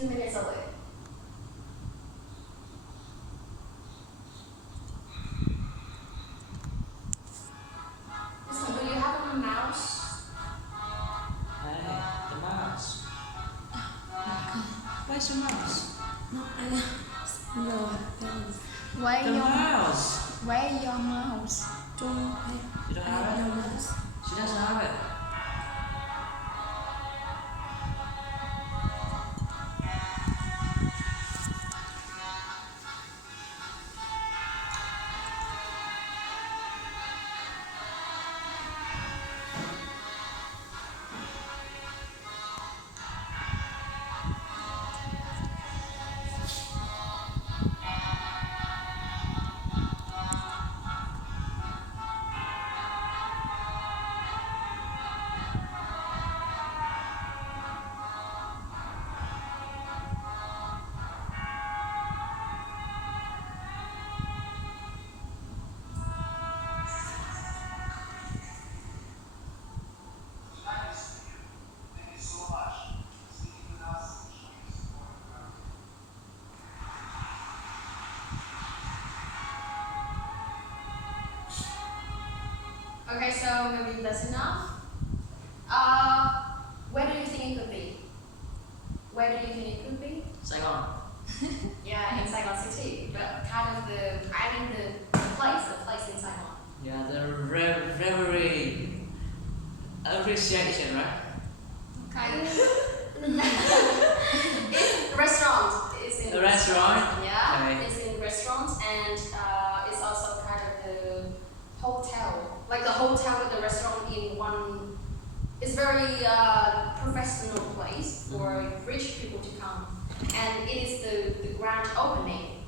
2 minutes away. Listen, do you have a mouse? Hey, the mouse. Where's your mouse? No, The mouse. Where your mouse? Don't You don't have it? your mouse. She doesn't have it. Okay, so maybe that's enough. Where do you think it could be? Where do you think it could be? Saigon. Yeah, in Saigon City, but kind of the place in Saigon. Yeah, the reverie appreciation, right? Okay. It's restaurant. It's in The restaurant? Yeah, Okay. it's in restaurants, and it's also kind of the hotel, like the hotel with the restaurant in one. It's very professional place for rich people to come, and it is the grand opening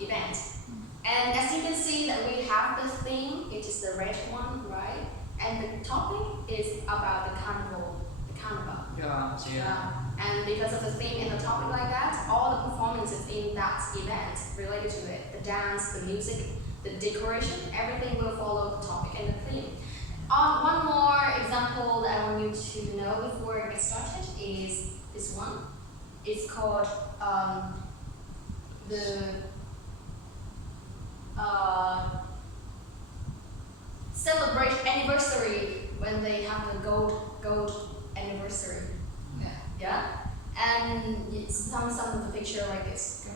event. And as you can see that we have the theme, it is the red one, right? And the topic is about the carnival. Yeah. And because of the theme and the topic like that, all the performances in that event related to it, the dance, the music, the decoration, everything will follow the topic and the theme. One more example that I want you to know before I get started is this one. It's called celebrate anniversary when they have the gold anniversary. Yeah? And it's some of the picture like this.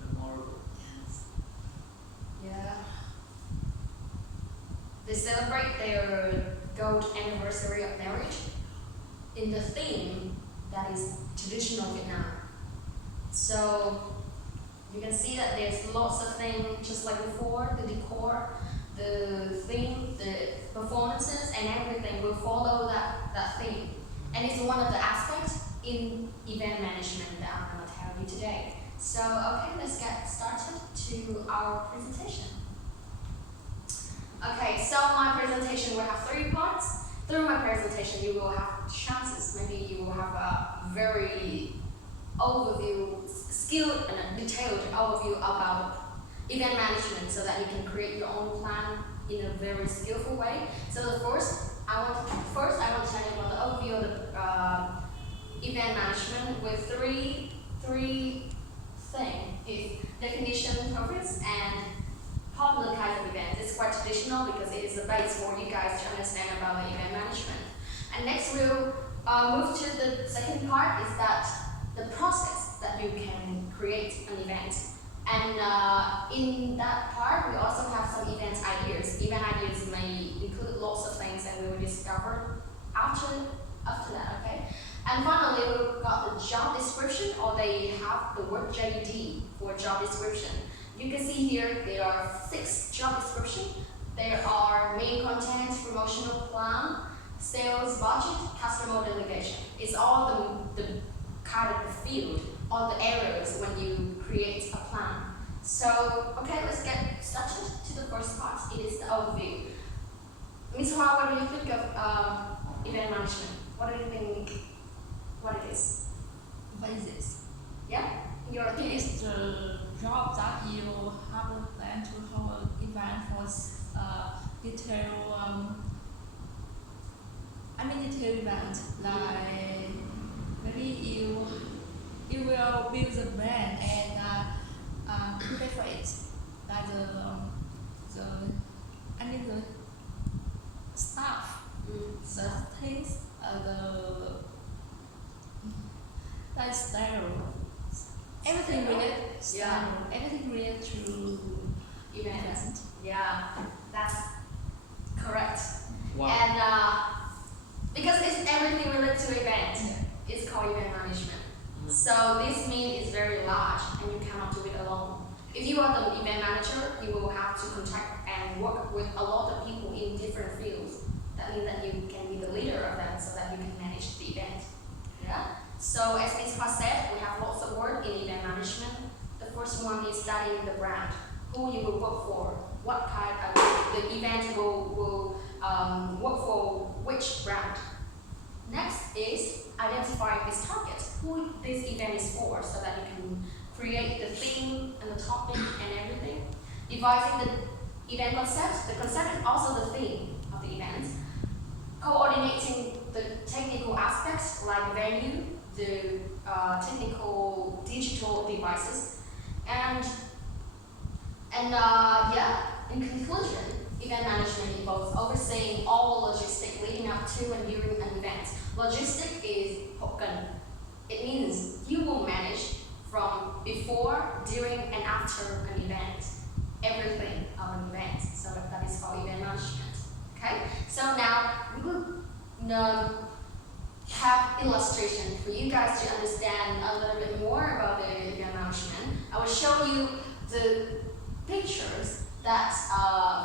Memorable. Yeah. They celebrate their gold anniversary of marriage in the theme that is traditional Vietnam. So you can see that there's lots of things just like before, the decor, the theme, the performances, and everything will follow that theme. And it's one of the aspects in event management that I'm going to tell you today. So, okay, let's get started to our presentation. Okay, so my presentation will have 3 parts. Through my presentation, you will have chances. Maybe you will have a very skilled and detailed overview about event management, so that you can create your own plan in a very skillful way. So first, I want to tell you about the overview of the event management with three things: is definition, purpose, and popular kinds of events. It's quite traditional because it is the base for you guys to understand about the event management. And next we'll move to the second part, is that the process that you can create an event. And in that part, we also have some event ideas. Event ideas may include lots of things, and we will discover after that, okay? And finally, we've got the job description, or they have the word JD for job description. You can see here there are 6 job descriptions. There are main content, promotional plan, sales budget, customer delegation. It's all the kind of the field, all the areas when you create a plan. So, okay, let's get started to the first part. It is the overview. Ms. Hoa, what do you think of event management? What do you think what it is? What is this? Yeah? Your It opinion? is the job that you have a plan to hold an event for detailed administrative event, like maybe you will build the brand and pay for it, like the the staff, the things, the lifestyle, everything related, Yeah. everything related to Event. Yeah, that's correct. Wow. And because it's everything related to event, it's called event management. So this means it's very large and you cannot do it alone. If you are the event manager, you will have to contact and work with a lot of people in different fields. That means that you can be the leader of them so that you can manage the event. Yeah. So as Ms. Hua said, we have lots of work in event management. The first one is studying the brand, who you will work for, what kind of the event will work for which brand. Next is identifying this target, who this event is for, so that you can create the theme and the topic and everything. Devising the event concept. The concept is also the theme of the event. Coordinating the technical aspects like venue, the technical digital devices, and in conclusion, event management involves overseeing all logistics leading up to and during an event. Logistics is hokkan. It means you will manage from before, during, and after an event. Everything of an event. So that is called event management. Okay? So now we will have illustration for you guys to understand a little bit more about the event management. I will show you the pictures that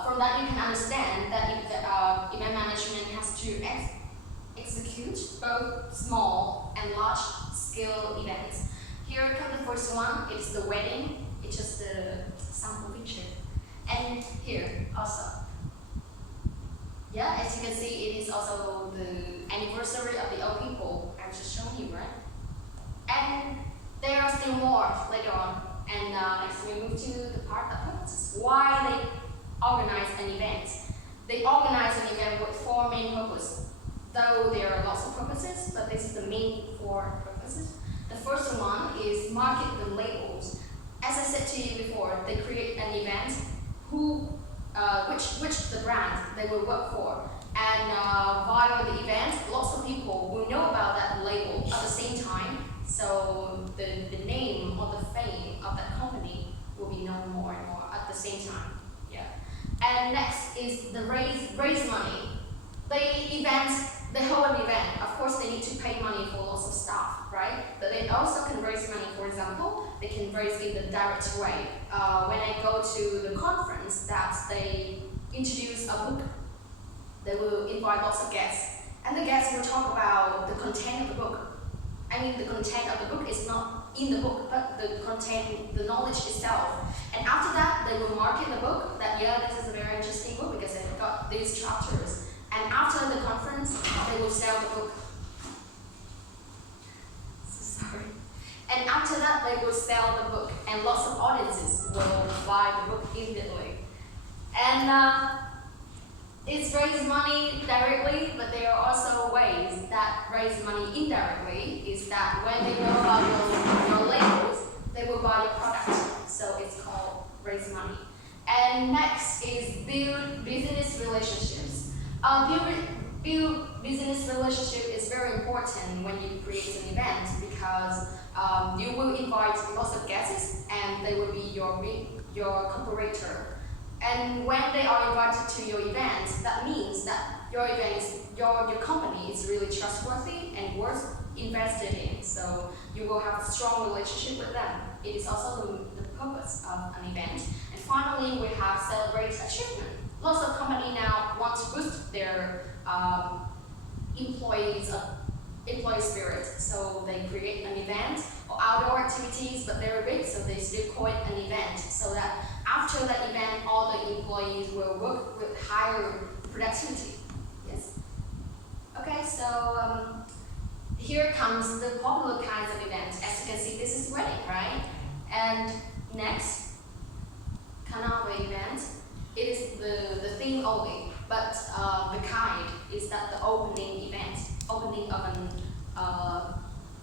from that you can understand that event management has to execute both small and large scale events. Here comes the first one. It's the wedding. It's just the sample picture. And here also. Yeah, as you can see, it is also the anniversary of the old people. I'm just showing you, right? And there are still more later on. And next we move to the part of purposes. Why they organize an event. They organize an event with four main purposes. Though there are lots of purposes, but this is the main four purposes. The first one is market the labels. As I said to you before, they create an event which the brand they will work for. And via the event, lots of people will know about that label at the same time. So the name or the fame of that company will be known more and more at the same time. Yeah. And next is the raise money. They hold an event. Of course, they need to pay money for lots of stuff, right? But they also can raise money. For example, they can raise in the direct way. When I go to the conference that they introduce a book, they will invite lots of guests, and the guests will talk about the content of the book. I mean, the content of the book is not in the book, but the content, the knowledge itself. And after that, they will market the book that, yeah, this is a very interesting book because they've got these chapters. And after the conference, they will sell the book. So sorry. And after that, they will sell the book, and lots of audiences will buy the book immediately. And it's raise money directly, but there are also ways that raise money indirectly. Is that when they know about your labels, they will buy your product. So it's called raise money. And next is build business relationships. Build business relationship is very important when you create an event because you will invite lots of guests and they will be your cooperator. And when they are invited to your event, that means that your event is your company is really trustworthy and worth invested in. So you will have a strong relationship with them. It is also the purpose of an event. And finally, we have celebrate achievement. Lots of companies now want to boost their employee spirit. So they create an event or outdoor activities, but they're big, so they still call it an event. So that after that event, all the employees will work with higher productivity. Yes. Okay, so here comes the popular kinds of events. As you can see, this is wedding, right? And next, kind of event. It is the theme only. but the kind is that the opening event, opening of an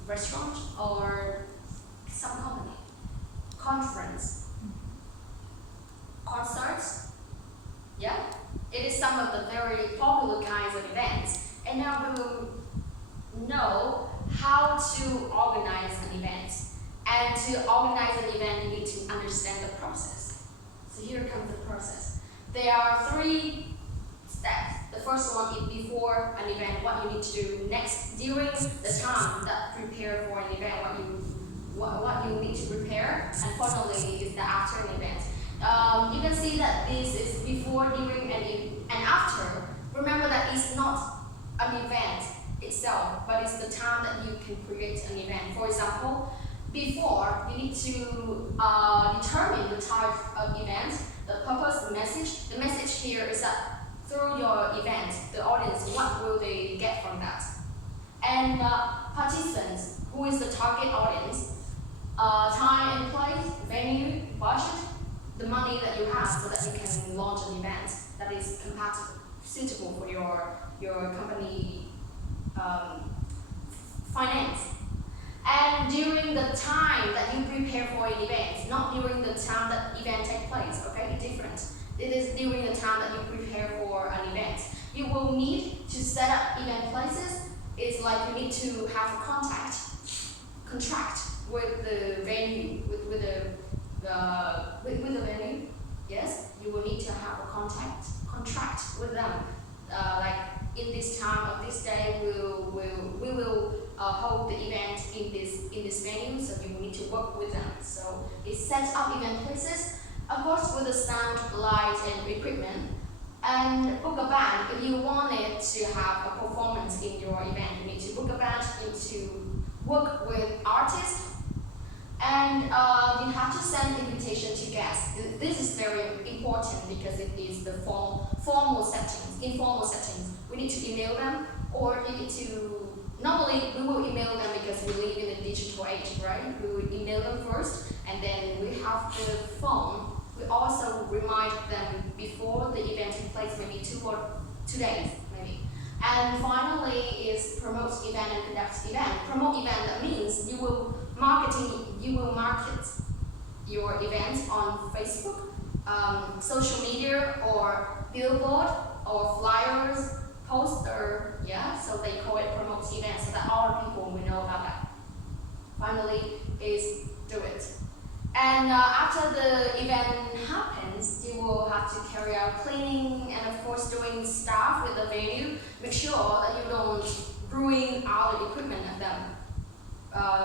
restaurant or some company, conference, concerts. Yeah, it is some of the very popular kinds of events. And now we will know how to organize an event. And to organize an event, you need to understand the process. So here comes the process. There are 3 steps. The first one is before an event, what you need to do. Next, during the time that prepare for an event, what you need to prepare. And finally, is the after an event. You can see that this is before, during, and after. Remember that it's not an event itself, but it's the time that you can create an event. For example, before, you need to determine the type of event, the purpose, the message. The message here is that through your event, the audience, what will they get from that? And participants, who is the target audience, time and place, venue, budget, the money that you have so that you can launch an event that is compatible, suitable for your company finance. And during the time that you prepare for an event, not during the time that event takes place, okay? It's different. It is during the time that you prepare for an event. You will need to set up event places. It's like you need to have a contract with the venue, with the venue. Yes, you will need to have a contract with them. Like in this time of this day, we will hold the event in this venue, so you will need to work with them. So it sets up event places, of course, with the sound, light, and equipment. And book a band. If you wanted to have a performance in your event, you need to book a band. You need to work with artists. And you have to send invitation to guests. This is very important because it is the formal settings. Informal settings, we need to email them, or you need to. Normally, we will email them because we live in a digital age, right? We will email them first, and then we have the phone. We also remind them before the event takes place, maybe 2 days, maybe. And finally, is promote event and conduct event. Promote event, that means you will market your event on Facebook, social media, or billboard, or flyers, poster, yeah, so they call it promote event, so that all people will know about that. Finally, is do it. And after the event happens, you will have to carry out cleaning and of course doing stuff with the venue. Make sure that you don't ruin all the equipment of them.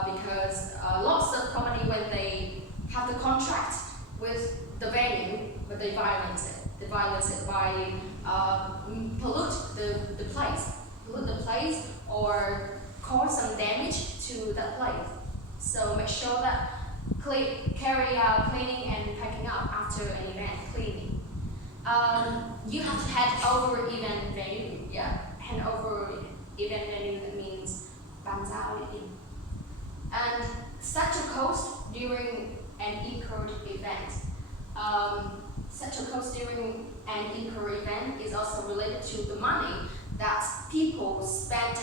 Because lots of company, when they have the contract with the venue, but they violate it. They violate it by pollute the place or cause some damage to that place. So make sure that carry out cleaning and packing up after an event cleaning. You have to hand over event venue. Yeah, hand over event venue. That means bàn giao địa điểm. And set a cost during an incurred event. Set a cost during an incurred event is also related to the money that people spend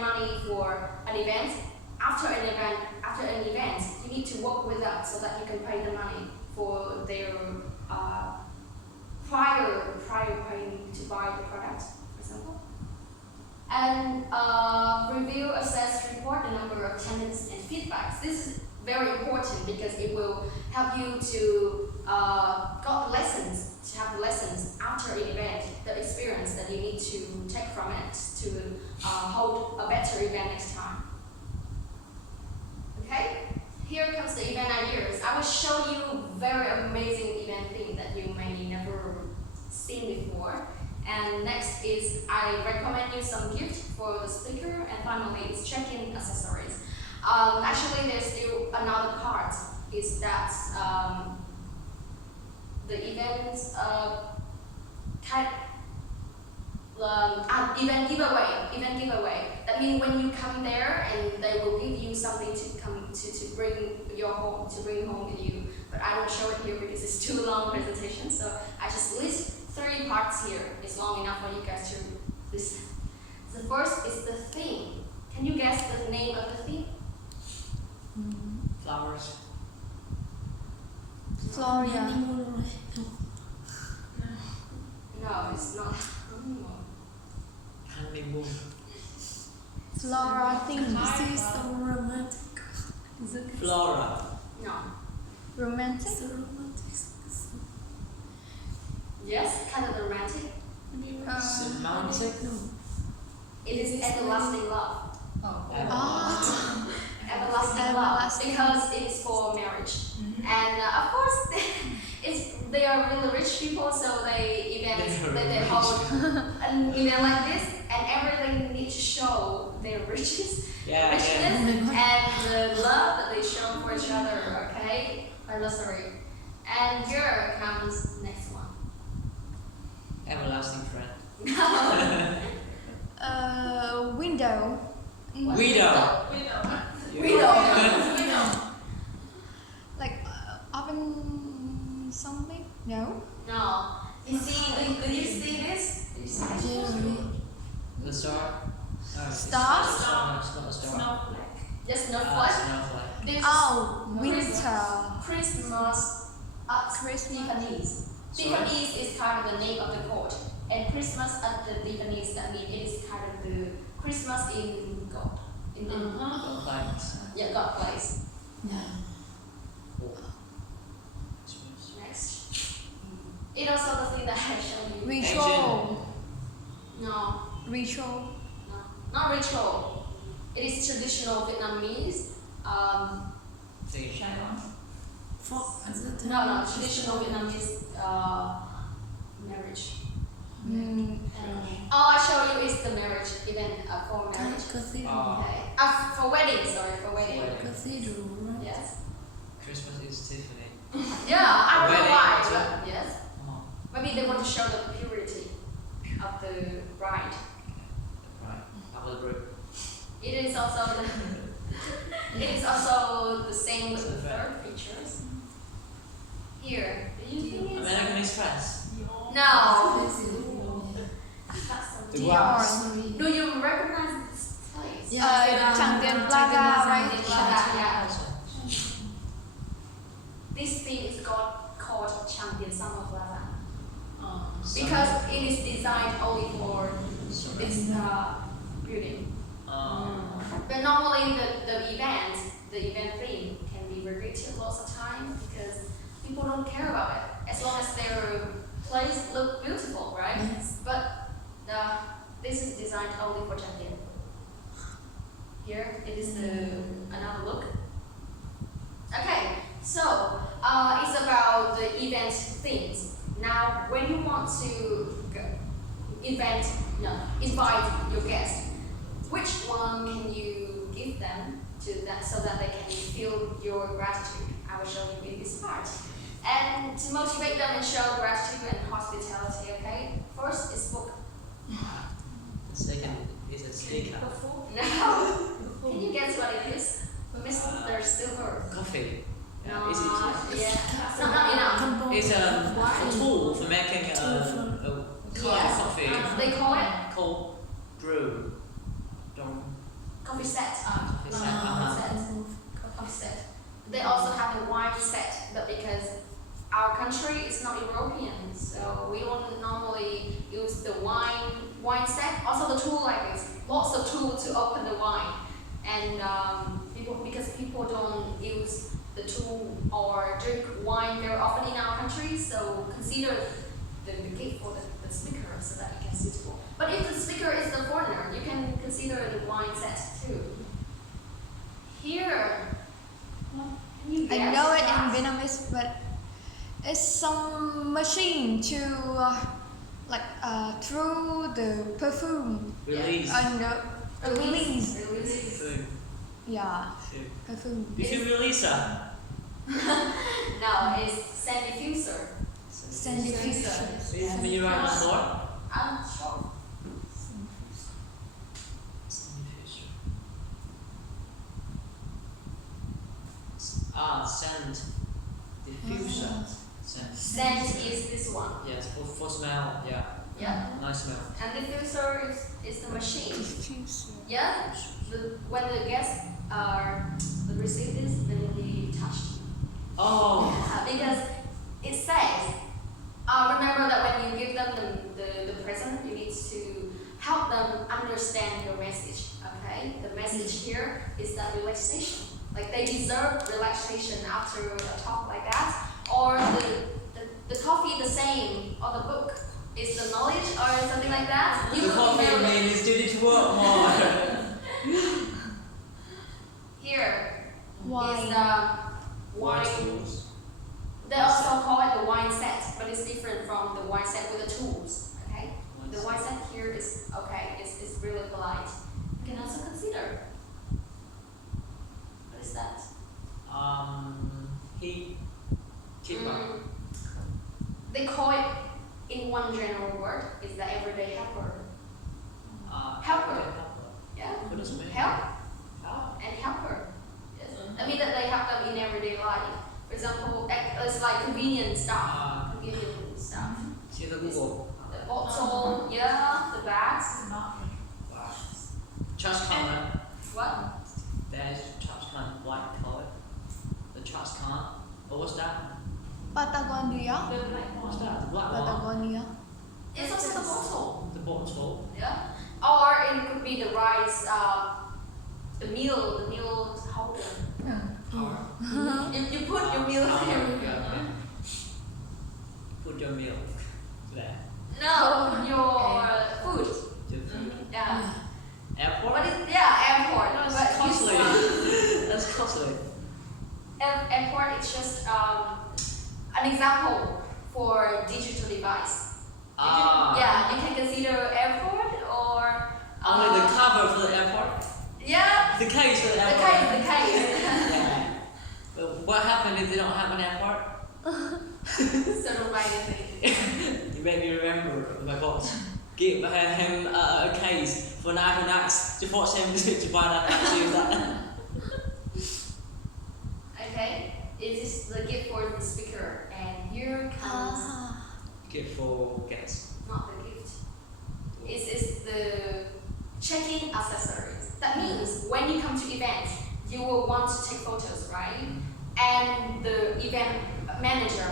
money for an event. After an event, you need to work with them so that you can pay the money for their prior paying to buy the product, for example. And review, assess, report the number of attendance and feedbacks. This is very important because it will help you to have lessons after an event, the experience that you need to take from it to hold a better event next time. Okay, here comes the event ideas. I will show you very amazing event thing that you may never seen before. And next is I recommend you some gift for the speaker, and finally is check-in accessories. Actually, there's still another part. Is that the event event giveaway. That means when you come there and they will give you something to bring home with you. But I don't show it here because it's too long presentation. So I just list 3 parts here. It's long enough for you guys to listen. The first is the theme. Can you guess the name of the theme? Flowers. Flora. No, it's not. Honeymoon. Flora theme. This is so romantic. Is it Flora. No. romantic? so romantic? Yes, kind of romantic. Semantic. It is everlasting love. Ah. Everlasting love. Everlasting. Because it is for marriage. And of course, they are really rich people, so they hold an event like this, and everything needs to show their richness, Yeah, richness, and the love that they show for each other. Okay, anniversary. And here comes next one. Everlasting friend. Window. Widow. Widow. Like open something? No. No. Do you see this? Do you see this? The star. Star? It's not a star. Snowflake. Just no Ah, flag. snowflake. This Oh, winter. Christmas at Tiffany's. Tiffany's is kind of the name of the court, and Christmas at the Tiffany's, that means it is kind of the Christmas in God, in the God thanks. yeah, God place. Oh. Next, it also the thing that I showed you. Ritual. No, Ritual. no, not ritual. It is traditional Vietnamese. See. Sharon. No, traditional Vietnamese marriage. All I show you is the marriage, even for marriage. Ah. Okay. For wedding, sorry, for wedding. Wedding. Yes. Christmas is Tiffany. Yeah, I don't know Wedding, why, too. but yes. Oh, Maybe they want to show the purity of the bride. right. After the break. It is also the same with the third features. Here, do you think it's American Express. no? The glass. Do you recognize this place? Tràng Tiền Plaza, right? Yeah. This thing is called Tràng Tiền Summer Plaza because it is designed only for this building. But normally the event theme can be repeated lots of time because people don't care about it as long as their place look beautiful, right? Yes. But this is designed only for Tràng Tiền. Here it is another look. Okay, so it's about the event themes. Now, when you want to invite your guests, which one can you give them to that so that they can feel your gratitude? I will show you in this part. And to motivate them and show gratitude and hospitality, okay? First is book. The second is a sticker. No. Can you guess what it is? Mr. Silver. Coffee. No, Is it? yeah. Not enough. It's a tool for making a Yes. coffee. They call it Cold brew. Don't coffee set. coffee set. Coffee set. They also have a wine set, but because our country is not European, so we don't normally use the wine set. Also the tool like this, lots of tools to open the wine, and because people don't use the tool or drink wine very often in our country, so consider the gift for the speaker so that it can suitable. But if the speaker is the foreigner, you can consider the wine set too. Here, can you I guess know it that? in Vietnamese, but it's some machine to through the perfume. Release. No, release. Food. Yeah, Food. perfume. You can release her. No, it's sand diffuser. Sand diffuser. Is when you write on the floor? Sure. Sand diffuser. Scent is this one. Yes, for smell, yeah. Yeah. Nice smell. And diffuser is the machine. Yeah. When the guests receive this, they will be touched. Oh. Yeah, because it says, remember that when you give them the present, you need to help them understand your message. Okay, the message here is that relaxation. Like they deserve relaxation after a talk like that, or the coffee the same, or the book is the knowledge, or something like that. The coffee means you need to work more. Here Wine. is the wine. Tools. They also call it the wine set, but it's different from the wine set with the tools. Okay, the wine set here is okay. It's really polite. You can also consider. What is that? Heat. Keeper. They call it in one general word is the everyday helper. Helper. Yeah. What does it mean? Help Help. and helper. Yes. I mean that they help them in everyday life. For example, it's like convenient stuff. Convenient stuff. See the Google. The bottle, yeah, the bags. Wow. Trash can. What? There's trash can, white color. The trash can. Oh, what's that? Patagonia. The black What's one. that? The black one. Patagonia. It's also the bottle. The bottle. Yeah. Or it could be the rice, the meal holder. Power. You put your meal here. Yeah. Put your milk there. No, your food. Your food. Yeah. Airport. But it's, yeah, airport. That's But costly. this That's costly. one, airport is just an example for digital device. Yeah, you can consider airport or Only the cover for the airport. yeah, The case for the the airport. case. Yeah. But what happened if they don't have an airport? Sort of like a thing. You made me remember my boss. Give him a case for an iPhone X to force him to buy that X to use that. Okay, it is the gift for the speaker, and here comes Gift for guests. not the gift. It's the check-in accessories. That means when you come to events, you will want to take photos, right? And the event manager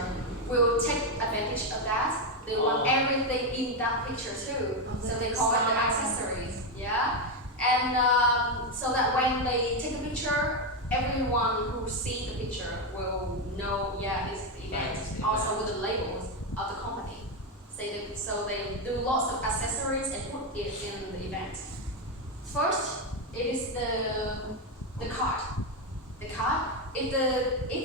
will take advantage of that. They want everything in that picture too. So they call it the accessories. Yeah. And so that when they take a picture, everyone who sees the picture will know, yeah, this is the event. Also with the labels of the company. So they do lots of accessories and put it in the event. First, it is the card. The card. If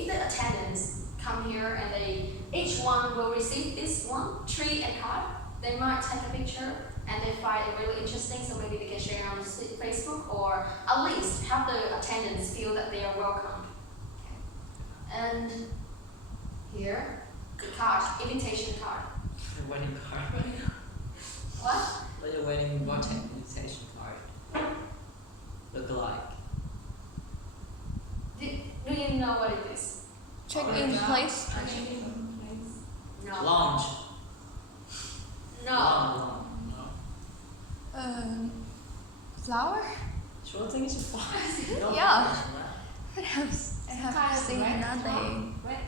the attendants come here and each one will receive this one tree and card, they might take a picture and they find it really interesting, so maybe they can share on Facebook or at least have the attendants feel that they are welcome. Okay. And here, the card, invitation card. A wedding card. What? Like a wedding invitation card. Look alike. Do you know what it is? Check-in place. No. Lounge. No. No. Flower? Sure thing is a flower. No. Yeah. What else? I have seen nothing. Red.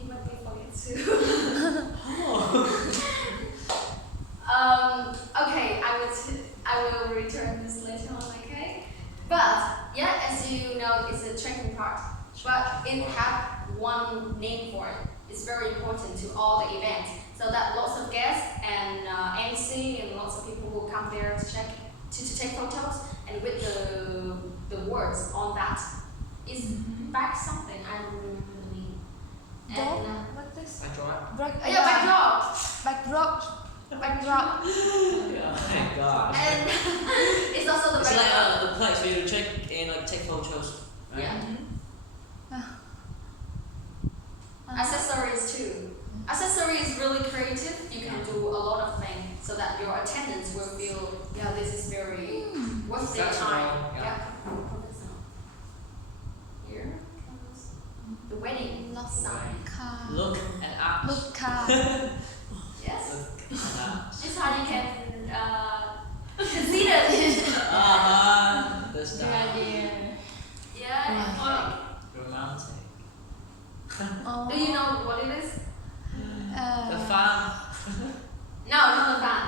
You might be forget too. Okay, I will return this later on, okay? But yeah, as you know, it's a trekking part, but it has one name for it. It's very important to all the events, so that lots of guests and MC and lots of people will come there to check to take photos, and with the words on that is back something I don't remember the name. And What this? I draw it. Backdrop. Backdrop. Oh my god. And it's also the It's background. like a place for you to check and like take photos. Right? Yeah. Accessories too. Accessory is really creative. You can do a lot of things so that your attendants will feel, yeah, this is very worth their That's time. all, yeah. Here comes the the Good style. idea. Yeah. Romantic. Oh. Do you know what it is? The fan. No, not the fan.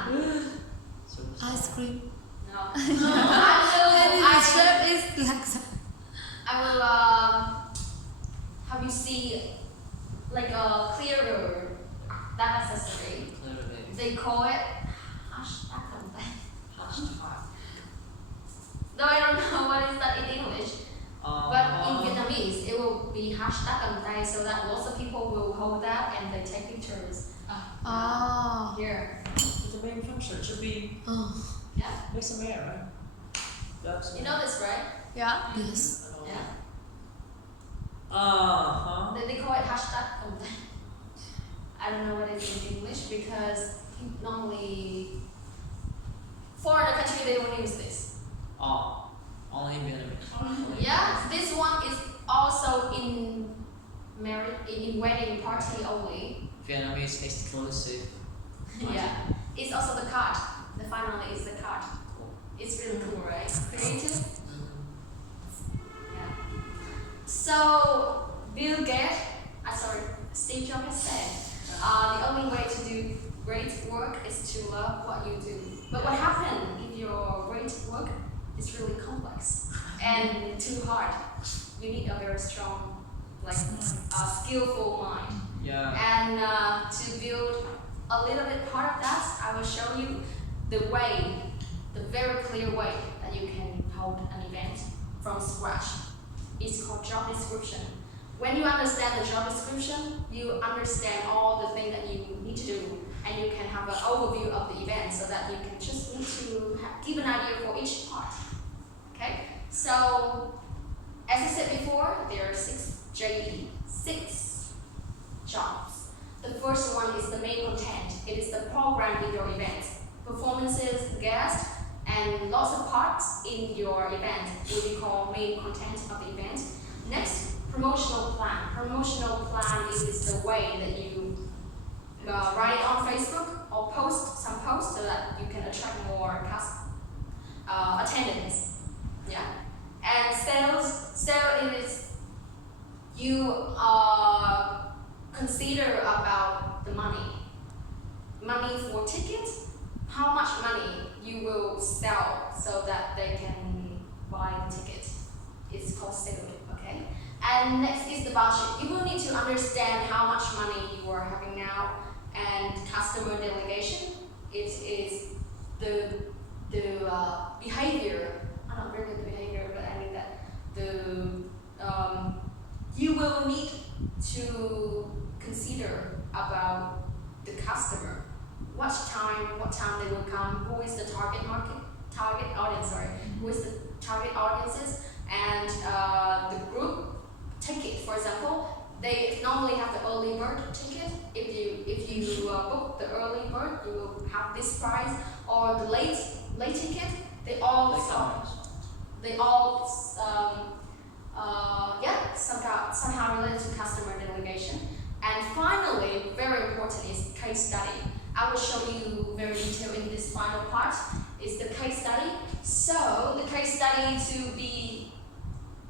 Ice cream. No. And the I shape is like that. will have you see like a clearer that accessory. Clearly. They call it hashtag something. Hashtag. Though I don't know what is that in English. But in Vietnamese, it will be hashtag cầm tay, so that lots of people will hold that and they take pictures. Oh. Here. It's a main function. It should be Oh. Yeah. make some air, right? That's You know this, right? Yeah. Yes. Yeah. They call it hashtag cầm tay. I don't know what it is in English because normally foreign country they don't use this. Only in Vietnamese. Yeah, this one is also in wedding party only. Vietnamese exclusive. Yeah, it's also the card. The finally is the card. Cool. It's really cool, right? Creative. Yeah. So Steve Jobs has said, the only way to do great work is to love what you do. But what happens if your great work is really complex and too hard? You need a very strong, skillful mind. Yeah. And to build a little bit part of that, I will show you the very clear way that you can hold an event from scratch. It's called job description. When you understand the job description, you understand all the things that you need to do, and you can have an overview of the event so that you can just need to give an idea for each part. Okay? So, as I said before, there are 6 jobs. The first one is the main content. It is the program in your event. Performances, guests, and lots of parts in your event will be called main content of the event. Next, promotional plan. Promotional plan is the way that you write it on Facebook or post some posts so that you can attract more attendance. Yeah. And sales is you consider about the money. Money for tickets, how much money you will sell so that they can buy the ticket. It's called sales, okay? And next is the budget. You will need to understand how much money you are having now, and customer delegation. It is the behavior. Not really the behavior, but I mean that you will need to consider about the customer. What time they will come? Who is the target audience? Who is the target audiences? And the group ticket, for example, they normally have the early bird ticket. If you book the early bird, you will have this price. Or the late ticket, they all somehow related to customer delegation. And finally, very important is case study. I will show you very detailed in this final part. Is the case study. So the case study, to be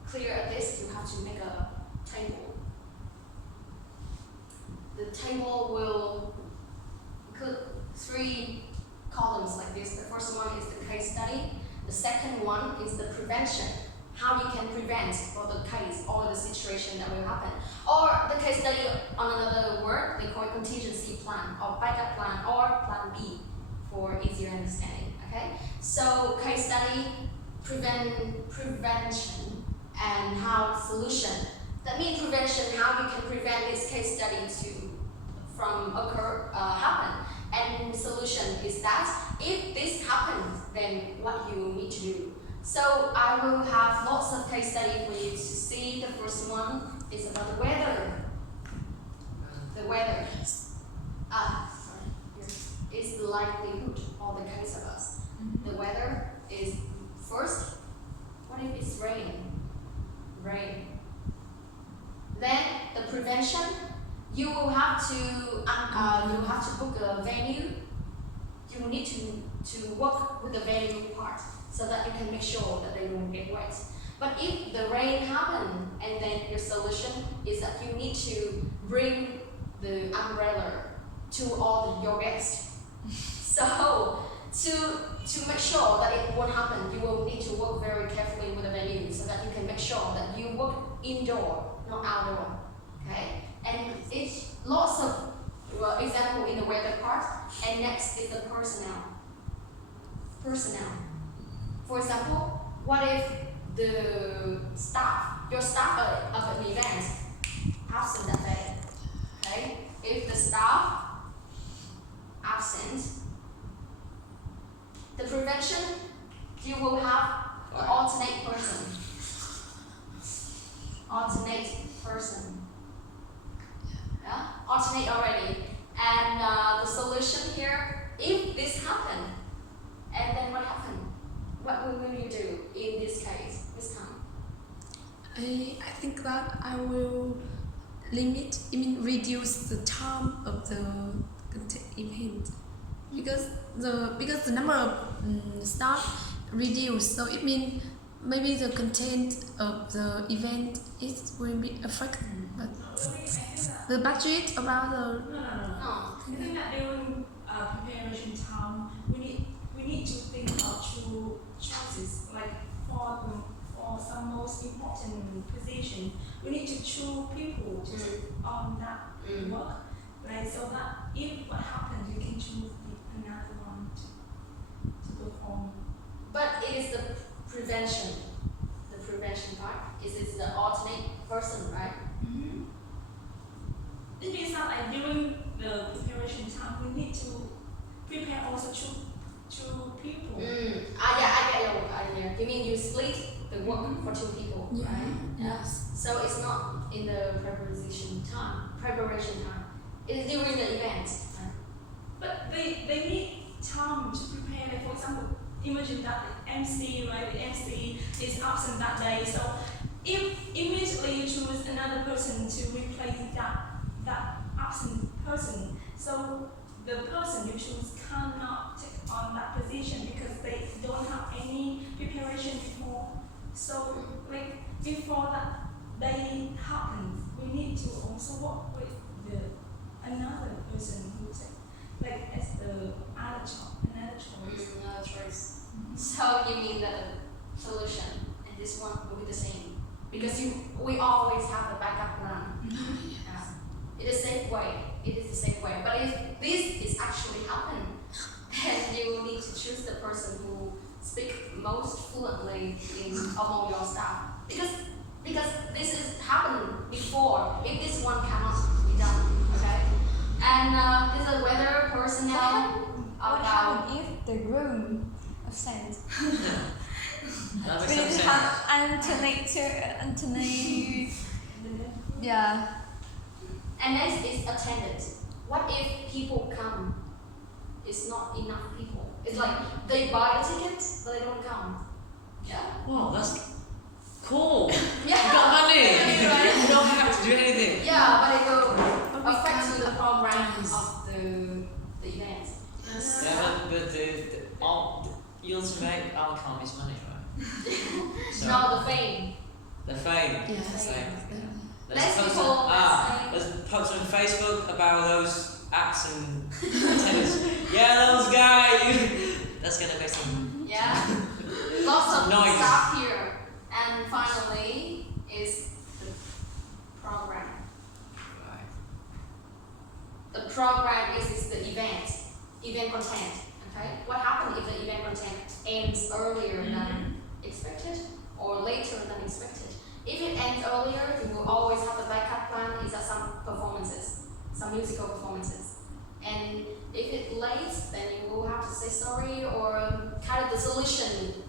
clear at this, you have to make a table. The table will include 3 columns like this. The first one is the case study. The second one is the prevention. How you can prevent for the case or the situation that will happen. Or the case study, on another word, they call it contingency plan or backup plan or plan B for easier understanding. Okay? So case study, prevention, and how solution. That means prevention, how you can prevent this case study from happen. And solution is that if this happens, then what you need to do. So I will have lots of case study for you to see. The first one is about the weather. The weather is the likelihood or the case of us. The weather is first. What if it's rain? Then the prevention. You will have to book a venue. You will need to work with the venue part. so that you can make sure that they don't get wet. But if the rain happens and then your solution is that you need to bring the umbrella to all your guests. So to make sure that it won't happen, you will need to work very carefully with the venue so that you can make sure that you work indoor, not outdoor. Okay? And it's lots of example in the weather part. And next is the personnel. Personnel. For example, what if your staff of an event absent that day? Okay? If the staff absent, the prevention, you will have an alternate person. Alternate person. Yeah? Alternate already. And the solution here, if this happen, and then what happened? What will you do in this case, Miss Tam? I think that I will reduce the time of the event because the number of staff reduce, so it means maybe the content of the event will be affected, but the budget about the I think that during preparation time, we need to think about two choices. Like for some most important position, we need to choose people to on that work. Like so that if what happens, you can choose another one to perform. But it is the prevention part. Is the alternate person, right? Mm-hmm. It means that like during the preparation time, we need to prepare also two people. Yeah, I get your idea. You mean you split the work for two people, right? Yes. So it's not in the preparation time. It's during the event. Right? But they need time to prepare. Like for example, imagine that the MC, right? The MC is absent that day. So if immediately you choose another person to replace that absent person, so the person you choose cannot take on that position because they don't have any preparation before. So like before that day happens, we need to also work with another person who's like as the another choice. Another choice. So you mean that the solution and this one will be the same because we always have a backup plan. It is a safe way. But if this is actually happen, then you will need to choose the person who speak most fluently among your staff. Because this has happened before. If this one cannot be done, okay? And this is weather personnel What about. happens if the room absent? That makes We some need to sense. have alternate. Yeah. And next is attended. What if people come? It's not enough people. It's like they buy the tickets, but they don't come. Yeah. Wow, that's cool. Yeah. You got money. Right. You don't have to do anything. Yeah, but it will we affect can the program advertise. of the event. Yeah, but the ultimate outcome is money, right? So No, the fame. the fame. Yes. The fame. Less Let's post people, on, less let's post on Facebook about those acts and tennis. Yeah, those guys. That's gonna make some. Yeah. Lots of Noise. stuff here. And finally is the program. Right. The program is the event content. Okay? What happens if the event content ends earlier than expected or later than expected? If it ends earlier, you will always have a backup plan. Is that some performances, some musical performances. And if it's late, then you will have to say sorry or kind of the solution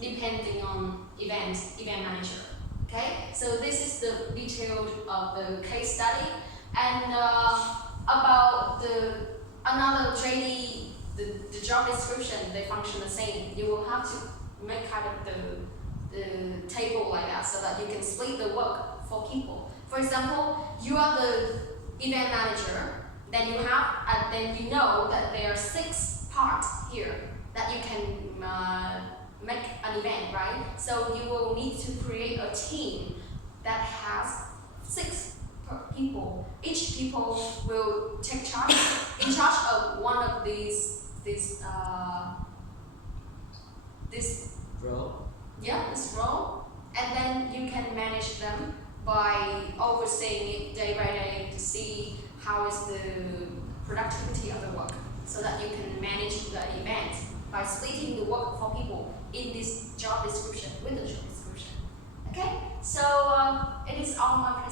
depending on event manager. Okay, so this is the detail of the case study. And about another trainee, the job description, they function the same. You will have to make kind of the table like that so that you can split the work for people. For example, you are the event manager, then you know that there are 6 parts here that you can make an event, right? So you will need to create a team that has 6 people. Each people will take charge in charge of one of these Bro. this role, and then you can manage them by overseeing it day by day to see how is the productivity of the work, so that you can manage the event by splitting the work for people in this job description with the job description. Okay, so it is all my